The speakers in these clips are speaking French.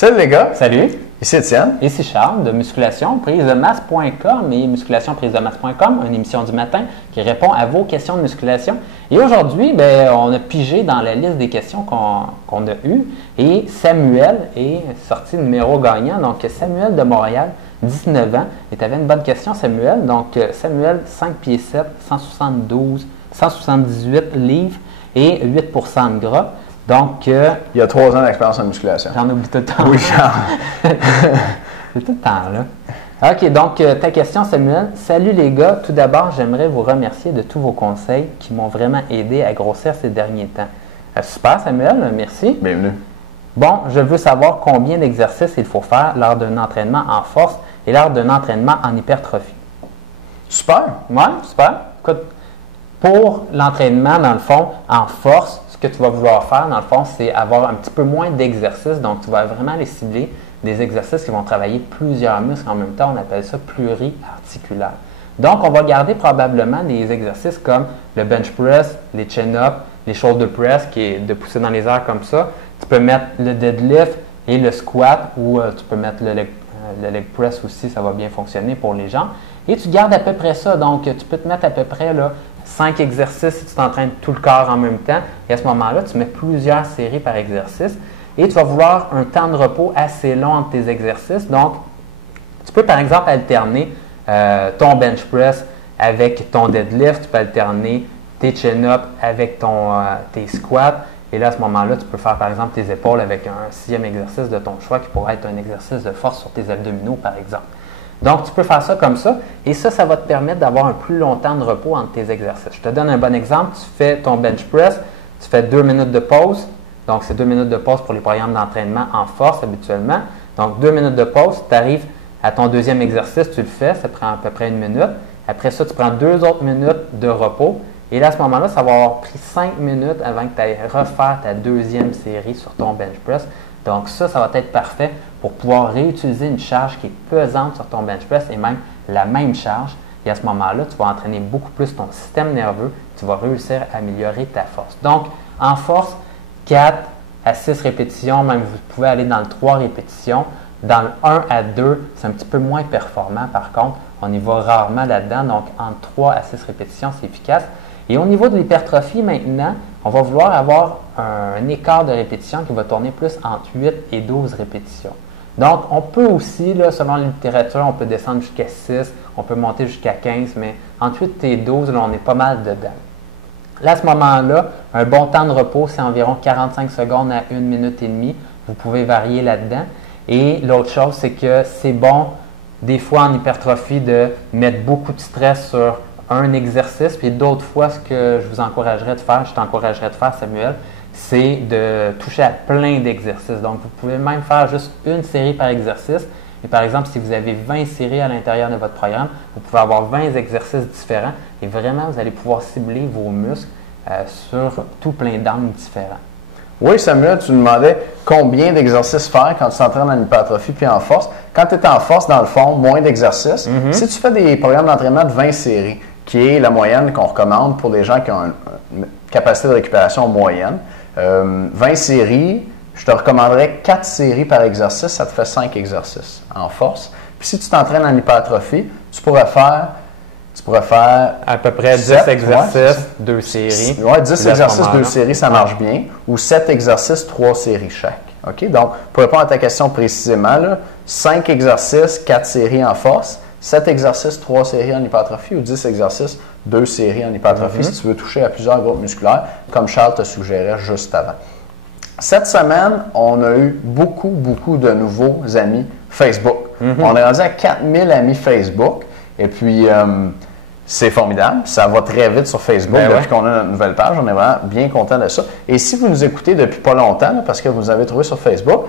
Salut les gars! Salut! Ici Étienne. Ici Charles de musculationprisemasse.com et musculationprisemasse.com, une émission du matin qui répond à vos questions de musculation. Et aujourd'hui, on a pigé dans la liste des questions qu'on a eues et Samuel est sorti numéro gagnant. Donc Samuel de Montréal, 19 ans. Et tu avais une bonne question, Samuel. Donc Samuel, 5 pieds 7, 178 livres et 8 % de gras. Donc, il y a 3 ans d'expérience en musculation. J'en oublie tout le temps. Oui, Charles. C'est tout le temps, là. OK, donc, ta question, Samuel. Salut les gars. Tout d'abord, j'aimerais vous remercier de tous vos conseils qui m'ont vraiment aidé à grossir ces derniers temps. Super, Samuel. Merci. Bienvenue. Bon, je veux savoir combien d'exercices il faut faire lors d'un entraînement en force et lors d'un entraînement en hypertrophie. Super. Oui, super. Écoute, pour l'entraînement, dans le fond, en force, ce que tu vas vouloir faire, dans le fond, c'est avoir un petit peu moins d'exercices. Donc, tu vas vraiment les cibler des exercices qui vont travailler plusieurs muscles en même temps. On appelle ça pluriarticulaire. Donc, on va garder probablement des exercices comme le bench press, les chin-up, les shoulder press, qui est de pousser dans les airs comme ça. Tu peux mettre le deadlift et le squat, ou tu peux mettre le leg press aussi, ça va bien fonctionner pour les gens. Et tu gardes à peu près ça. Donc, tu peux te mettre à peu près là, 5 exercices si tu t'entraînes tout le corps en même temps. Et à ce moment-là, tu mets plusieurs séries par exercice. Et tu vas vouloir un temps de repos assez long entre tes exercices. Donc, tu peux par exemple alterner ton bench press avec ton deadlift. Tu peux alterner tes chin-up avec tes squats. Et là, à ce moment-là, tu peux faire par exemple tes épaules avec un 6e exercice de ton choix qui pourrait être un exercice de force sur tes abdominaux, par exemple. Donc, tu peux faire ça comme ça et ça va te permettre d'avoir un plus long temps de repos entre tes exercices. Je te donne un bon exemple. Tu fais ton bench press, tu fais 2 minutes de pause. Donc, c'est 2 minutes de pause pour les programmes d'entraînement en force habituellement. Donc, 2 minutes de pause, tu arrives à ton 2e exercice, tu le fais, ça prend à peu près 1 minute. Après ça, tu prends 2 autres minutes de repos. Et là, à ce moment-là, ça va avoir pris 5 minutes avant que tu ailles refaire ta 2e série sur ton bench press. Donc, ça va être parfait pour pouvoir réutiliser une charge qui est pesante sur ton bench press et même la même charge. Et à ce moment-là, tu vas entraîner beaucoup plus ton système nerveux. Tu vas réussir à améliorer ta force. Donc, en force, 4 à 6 répétitions, même vous pouvez aller dans le 3 répétitions. Dans le 1 à 2, c'est un petit peu moins performant. Par contre, on y va rarement là-dedans. Donc, entre 3 à 6 répétitions, c'est efficace. Et au niveau de l'hypertrophie, maintenant, on va vouloir avoir un écart de répétition qui va tourner plus entre 8 et 12 répétitions. Donc, on peut aussi, là, selon la littérature, on peut descendre jusqu'à 6, on peut monter jusqu'à 15, mais entre 8 et 12, là, on est pas mal dedans. Là, à ce moment-là, un bon temps de repos, c'est environ 45 secondes à 1 minute et demie. Vous pouvez varier là-dedans. Et l'autre chose, c'est que c'est bon, des fois en hypertrophie, de mettre beaucoup de stress sur un exercice, puis d'autres fois, ce que je vous encouragerais de faire, Samuel, c'est de toucher à plein d'exercices. Donc, vous pouvez même faire juste une série par exercice. Et par exemple, si vous avez 20 séries à l'intérieur de votre programme, vous pouvez avoir 20 exercices différents et vraiment, vous allez pouvoir cibler vos muscles sur tout plein d'angles différents. Oui, Samuel, tu me demandais combien d'exercices faire quand tu t'entraînes en hypertrophie puis en force. Quand tu es en force, dans le fond, moins d'exercices. Si tu fais des programmes d'entraînement de 20 séries, qui est la moyenne qu'on recommande pour des gens qui ont une capacité de récupération moyenne, 20 séries, je te recommanderais 4 séries par exercice, ça te fait 5 exercices en force. Puis si tu t'entraînes en hypertrophie, tu pourrais faire à peu près 10 exercices, 2 séries. Oui, 10 exercices, 2 séries, ça marche bien. Ou 7 exercices, 3 séries chaque. OK? Donc, pour répondre à ta question précisément, là, 5 exercices, 4 séries en force, 7 exercices, 3 séries en hypertrophie ou 10 exercices, 2 séries en hypertrophie si tu veux toucher à plusieurs groupes musculaires, comme Charles te suggérait juste avant. Cette semaine, on a eu beaucoup de nouveaux amis Facebook. On est rendu à 4000 amis Facebook. Et puis, c'est formidable. Ça va très vite sur Facebook depuis qu'on a notre nouvelle page. On est vraiment bien content de ça. Et si vous nous écoutez depuis pas longtemps, là, parce que vous nous avez trouvé sur Facebook,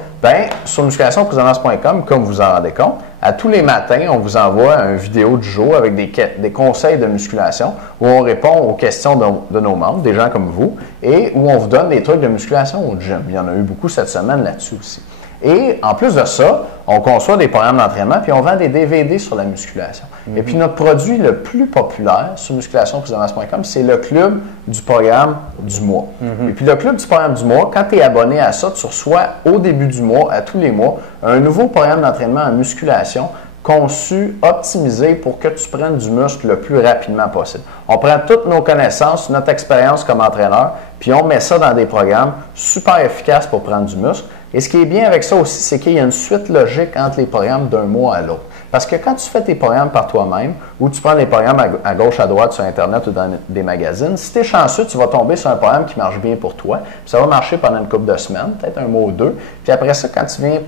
sur musculationprisemasse.com, comme vous en rendez compte, à tous les matins, on vous envoie une vidéo du jour avec des conseils de musculation où on répond aux questions de nos membres, des gens comme vous, et où on vous donne des trucs de musculation au gym. Il y en a eu beaucoup cette semaine là-dessus aussi. Et en plus de ça, on conçoit des programmes d'entraînement, puis on vend des DVD sur la musculation. Et puis notre produit le plus populaire sur musculationprisemasse.com, c'est le club du programme du mois. Et puis le club du programme du mois, quand tu es abonné à ça, tu reçois au début du mois, à tous les mois, un nouveau programme d'entraînement en musculation conçu, optimisé pour que tu prennes du muscle le plus rapidement possible. On prend toutes nos connaissances, notre expérience comme entraîneur, puis on met ça dans des programmes super efficaces pour prendre du muscle. Et ce qui est bien avec ça aussi, c'est qu'il y a une suite logique entre les programmes d'un mois à l'autre. Parce que quand tu fais tes programmes par toi-même, ou tu prends des programmes à gauche, à droite sur Internet ou dans des magazines, si tu es chanceux, tu vas tomber sur un programme qui marche bien pour toi. Puis ça va marcher pendant une couple de semaines, peut-être un mois ou deux. Puis après ça, quand tu viens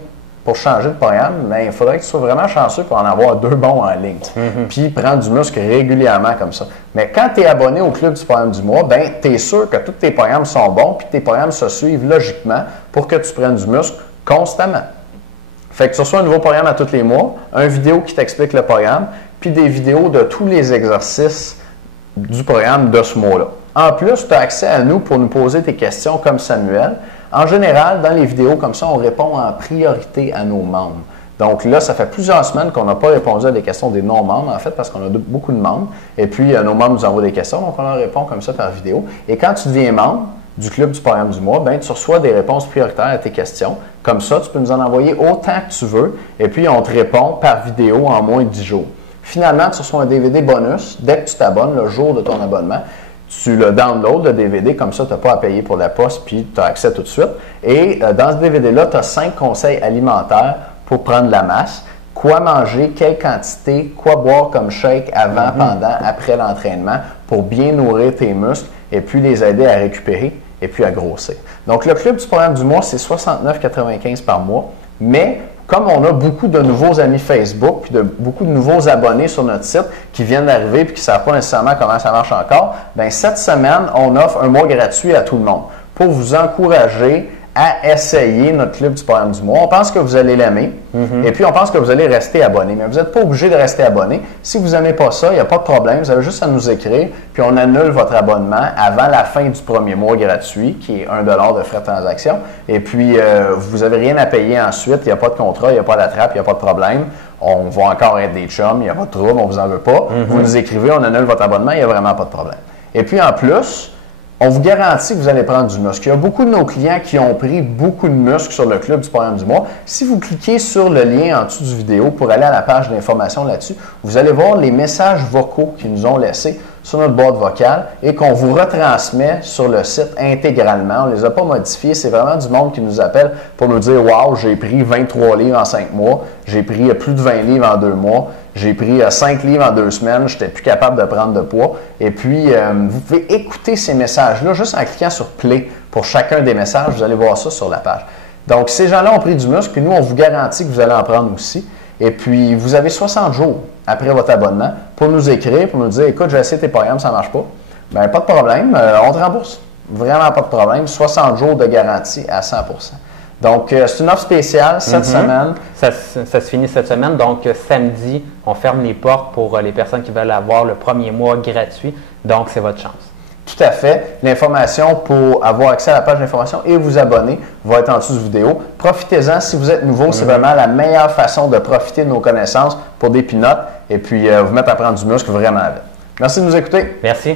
pour changer de programme, bien, il faudrait que tu sois vraiment chanceux pour en avoir 2 bons en ligne. Puis prendre du muscle régulièrement comme ça. Mais quand tu es abonné au club du programme du mois, bien, tu es sûr que tous tes programmes sont bons puis que tes programmes se suivent logiquement pour que tu prennes du muscle constamment. Fait que tu reçois un nouveau programme à tous les mois, une vidéo qui t'explique le programme, puis des vidéos de tous les exercices du programme de ce mois-là. En plus, tu as accès à nous pour nous poser tes questions comme Samuel. En général, dans les vidéos comme ça, on répond en priorité à nos membres. Donc là, ça fait plusieurs semaines qu'on n'a pas répondu à des questions des non-membres, en fait, parce qu'on a beaucoup de membres. Et puis, nos membres nous envoient des questions, donc on leur répond comme ça par vidéo. Et quand tu deviens membre du club du programme du mois, bien, tu reçois des réponses prioritaires à tes questions. Comme ça, tu peux nous en envoyer autant que tu veux. Et puis, on te répond par vidéo en moins de 10 jours. Finalement, tu reçois un DVD bonus dès que tu t'abonnes, le jour de ton abonnement. Tu le downloads, le DVD, comme ça, tu n'as pas à payer pour la poste, puis tu as accès tout de suite. Et dans ce DVD-là, tu as 5 conseils alimentaires pour prendre de la masse. Quoi manger, quelle quantité, quoi boire comme shake avant, pendant, après l'entraînement pour bien nourrir tes muscles et puis les aider à récupérer et puis à grossir. Donc, le club du programme du mois, c'est 69,95 par mois, mais comme on a beaucoup de nouveaux amis Facebook puis beaucoup de nouveaux abonnés sur notre site qui viennent d'arriver et qui ne savent pas nécessairement comment ça marche encore, bien, cette semaine, on offre un mois gratuit à tout le monde pour vous encourager à essayer notre club du programme du mois. On pense que vous allez l'aimer et puis on pense que vous allez rester abonné. Mais vous n'êtes pas obligé de rester abonné. Si vous n'aimez pas ça, il n'y a pas de problème. Vous avez juste à nous écrire puis on annule votre abonnement avant la fin du premier mois gratuit qui est 1 $ de frais de transaction. Et puis, vous n'avez rien à payer ensuite. Il n'y a pas de contrat, il n'y a pas d'attrape, il n'y a pas de problème. On va encore être des chums, il n'y a pas de trouble, on ne vous en veut pas. Vous nous écrivez, on annule votre abonnement, il n'y a vraiment pas de problème. Et puis en plus, on vous garantit que vous allez prendre du muscle. Il y a beaucoup de nos clients qui ont pris beaucoup de muscle sur le club du programme du mois. Si vous cliquez sur le lien en dessous du vidéo pour aller à la page d'information là-dessus, vous allez voir les messages vocaux qu'ils nous ont laissés sur notre boîte vocale et qu'on vous retransmet sur le site intégralement. On ne les a pas modifiés. C'est vraiment du monde qui nous appelle pour nous dire « Wow, j'ai pris 23 livres en 5 mois. J'ai pris plus de 20 livres en 2 mois. J'ai pris 5 livres en 2 semaines. Je n'étais plus capable de prendre de poids. » Et puis, vous pouvez écouter ces messages-là juste en cliquant sur « Play » pour chacun des messages. Vous allez voir ça sur la page. Donc, ces gens-là ont pris du muscle, puis nous, on vous garantit que vous allez en prendre aussi. Et puis, vous avez 60 jours après votre abonnement pour nous écrire, pour nous dire « Écoute, j'ai essayé tes programmes, ça ne marche pas. » Bien, pas de problème, on te rembourse. Vraiment pas de problème. 60 jours de garantie à 100 %. Donc, c'est une offre spéciale cette semaine. Ça se finit cette semaine. Donc, samedi, on ferme les portes pour les personnes qui veulent avoir le premier mois gratuit. Donc, c'est votre chance. Tout à fait. L'information pour avoir accès à la page d'information et vous abonner va être en dessous de la vidéo. Profitez-en. Si vous êtes nouveau, c'est vraiment la meilleure façon de profiter de nos connaissances pour des pinottes et puis vous mettre à prendre du muscle vraiment vite. Merci de nous écouter. Merci.